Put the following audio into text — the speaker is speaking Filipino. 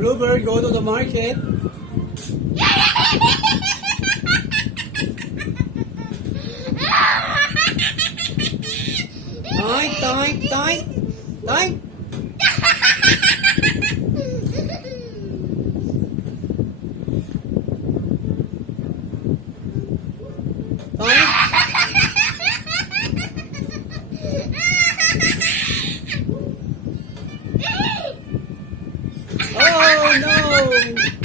Bluebird, go to the market. Toink, toink, toink, toink. Toink. Oh no!